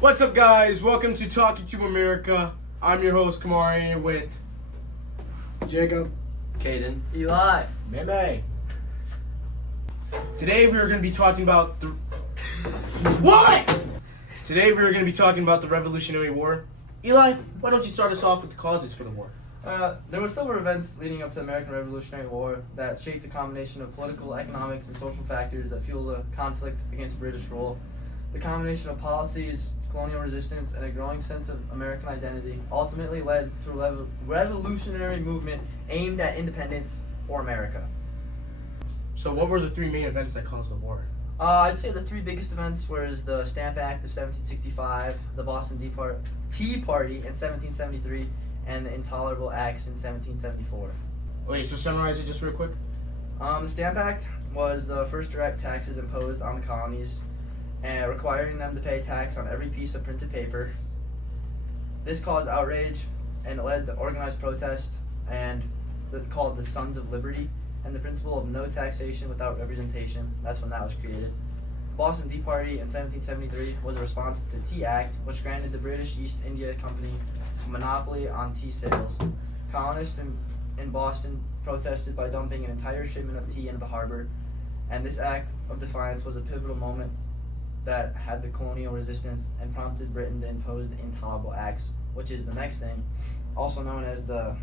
What's up, guys? Welcome to Talking to America. I'm your host, Kamari, with Jacob, Caden, Eli, Meme. Today we are going to be talking about the what? Today we are going to be talking about the Revolutionary War. Eli, why don't you start us off with the causes for the war? there were several events leading up to the American Revolutionary War that shaped the combination of political, economics, and social factors that fueled the conflict against British rule. The combination of policies, colonial resistance, and a growing sense of American identity ultimately led to a revolutionary movement aimed at independence for America. So what were the three main events that caused the war? I'd say the three biggest events were the Stamp Act of 1765, the Boston Tea Party in 1773, and the Intolerable Acts in 1774. Wait, so summarize it just real quick. The Stamp Act was the first direct taxes imposed on the colonies, and requiring them to pay tax on every piece of printed paper. This caused outrage and led to organized protest and called the Sons of Liberty, and the principle of no taxation without representation. That's when that was created. Boston Tea Party in 1773 was a response to the Tea Act, which granted the British East India Company a monopoly on tea sales. Colonists in Boston protested by dumping an entire shipment of tea into the harbor, and this act of defiance was a pivotal moment that had the colonial resistance and prompted Britain to impose the Intolerable Acts, which is the next thing, also known as the...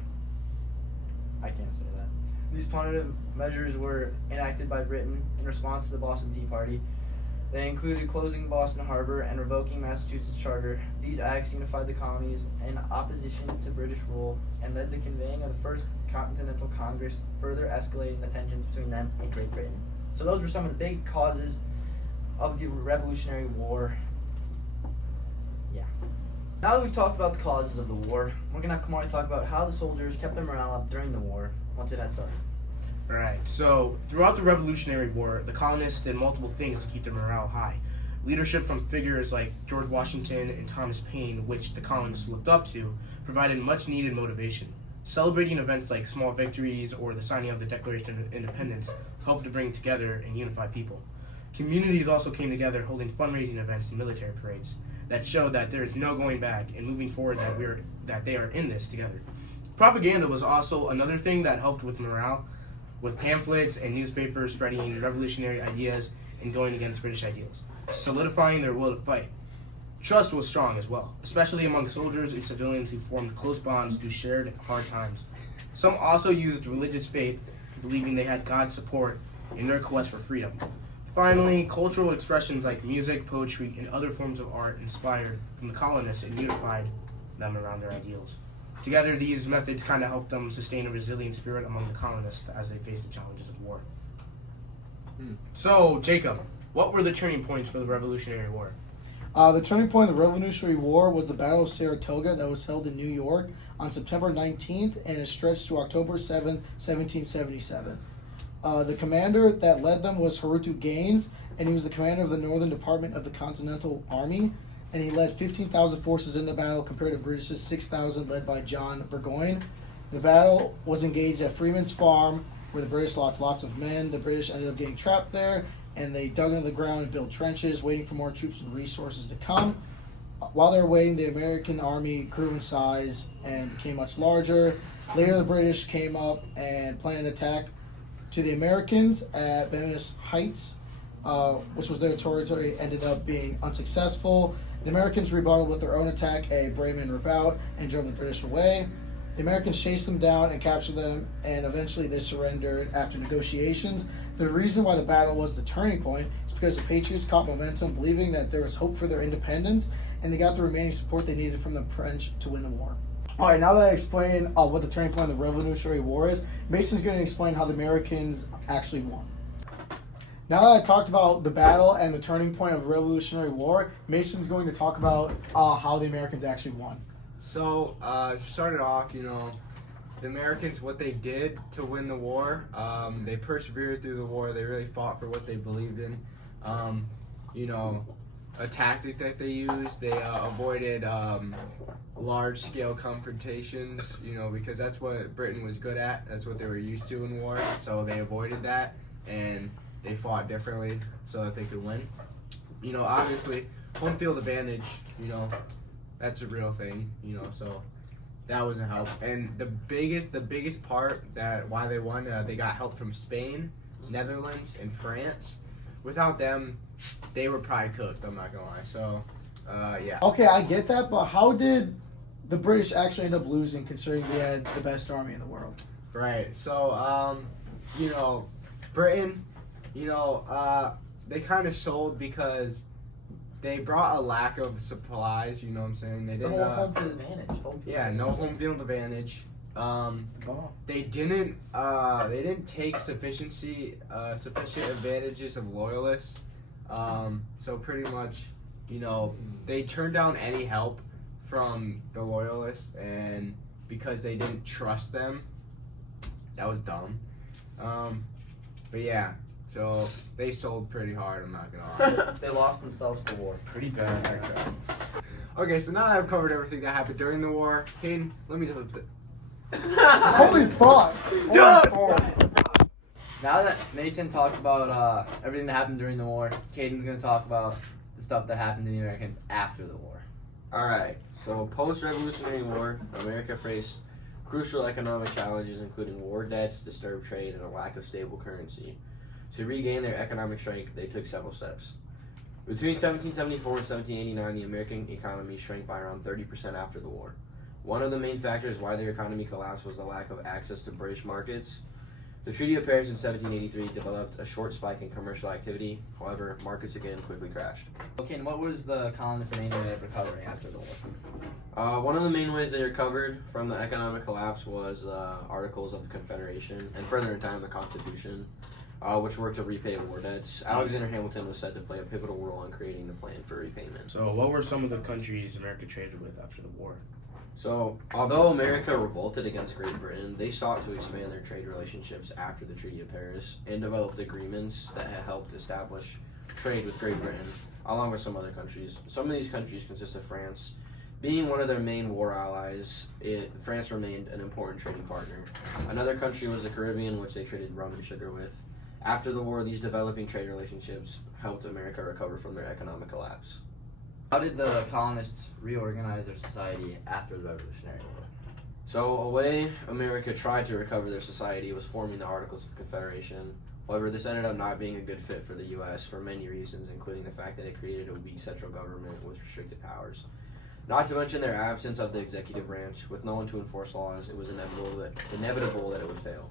I can't say that. These punitive measures were enacted by Britain in response to the Boston Tea Party. They included closing Boston Harbor and revoking Massachusetts' charter. These acts unified the colonies in opposition to British rule and led to the convening of the First Continental Congress, further escalating the tensions between them and Great Britain. So those were some of the big causes of the Revolutionary War. Yeah. Now that we've talked about the causes of the war, we're going to have Kamari talk about how the soldiers kept their morale up during the war once it had started. Alright, so throughout the Revolutionary War, the colonists did multiple things to keep their morale high. Leadership from figures like George Washington and Thomas Paine, which the colonists looked up to, provided much needed motivation. Celebrating events like small victories or the signing of the Declaration of Independence helped to bring together and unify people. Communities also came together holding fundraising events and military parades that showed that there is no going back and moving forward that they are in this together. Propaganda was also another thing that helped with morale, with pamphlets and newspapers spreading revolutionary ideas and going against British ideals, solidifying their will to fight. Trust was strong as well, especially among soldiers and civilians who formed close bonds through shared hard times. Some also used religious faith, believing they had God's support in their quest for freedom. Finally, cultural expressions like music, poetry, and other forms of art inspired from the colonists and unified them around their ideals. Together, these methods kind of helped them sustain a resilient spirit among the colonists as they faced the challenges of war. So, Jacob, what were the turning points for the Revolutionary War? The turning point of the Revolutionary War was the Battle of Saratoga that was held in New York on September 19th and it stretched to October 7th, 1777. The commander that led them was Harutu Gaines, and he was the commander of the Northern Department of the Continental Army, and he led 15,000 forces in the battle compared to British's 6,000 led by John Burgoyne. The battle was engaged at Freeman's Farm, where the British lost lots of men. The British ended up getting trapped there, and they dug into the ground and built trenches, waiting for more troops and resources to come. While they were waiting, the American army grew in size and became much larger. Later, the British came up and planned an attack to the Americans at Venice Heights, which was their territory, ended up being unsuccessful. The Americans rebutted with their own attack at Bremen Redoubt and drove the British away. The Americans chased them down and captured them, and eventually they surrendered after negotiations. The reason why the battle was the turning point is because the Patriots caught momentum, believing that there was hope for their independence, and they got the remaining support they needed from the French to win the war. All right, now that I explained what the turning point of the Revolutionary War is, Mason's going to explain how the Americans actually won. Now that I talked about the battle and the turning point of the Revolutionary War, Mason's going to talk about how the Americans actually won. So, started off, the Americans, what they did to win the war, they persevered through the war. They really fought for what they believed in. A tactic that they used, they avoided large-scale confrontations, because that's what Britain was good at. That's what they were used to in war. So they avoided that, and they fought differently so that they could win. Obviously, home field advantage, you know, that's a real thing, you know, so that was a help. And the biggest part that why they won, they got help from Spain, Netherlands, and France. Without them, they were probably cooked, I'm not gonna lie. So, yeah. Okay, I get that, but how did the British actually end up losing, considering we had the best army in the world? Right. So, you know, Britain, you know, they kind of sold because they brought a lack of supplies. You know what I'm saying? They The didn't. whole home field advantage. Home field Yeah, no home field advantage. They didn't take sufficient advantages of loyalists. So pretty much, you know, they turned down any help from the loyalists, and because they didn't trust them, that was dumb. But yeah, so they sold pretty hard. I'm not gonna lie. They lost themselves the war. Pretty bad, actually. Okay, so now that I've covered everything that happened during the war, Caden, let me just. Holy fuck! Holy fuck. Now that Mason talked about everything that happened during the war, Caden's gonna talk about the stuff that happened to the Americans after the war. Alright, so post-Revolutionary War, America faced crucial economic challenges including war debts, disturbed trade, and a lack of stable currency. To regain their economic strength, they took several steps. Between 1774 and 1789, the American economy shrank by around 30% after the war. One of the main factors why their economy collapsed was the lack of access to British markets. The Treaty of Paris in 1783 developed a short spike in commercial activity. However, markets again quickly crashed. Okay, and what was the colonists' main way of recovering after the war? One of the main ways they recovered from the economic collapse was Articles of the Confederation, and further in time the Constitution, which worked to repay war debts. Alexander Hamilton was said to play a pivotal role in creating the plan for repayment. So, what were some of the countries America traded with after the war? So, although America revolted against Great Britain, they sought to expand their trade relationships after the Treaty of Paris and developed agreements that had helped establish trade with Great Britain, along with some other countries. Some of these countries consist of France. Being one of their main war allies, France remained an important trading partner. Another country was the Caribbean, which they traded rum and sugar with. After the war, these developing trade relationships helped America recover from their economic collapse. How did the colonists reorganize their society after the Revolutionary War? So, a way America tried to recover their society was forming the Articles of Confederation. However, this ended up not being a good fit for the U.S. for many reasons, including the fact that it created a weak central government with restricted powers. Not to mention their absence of the executive branch. With no one to enforce laws, it was inevitable that it would fail.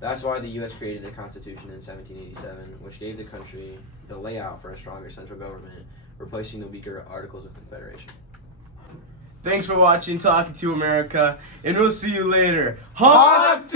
That's why the U.S. created the Constitution in 1787, which gave the country the layout for a stronger central government, replacing the weaker Articles of Confederation. Thanks for watching Talking to America, and we'll see you later. Hot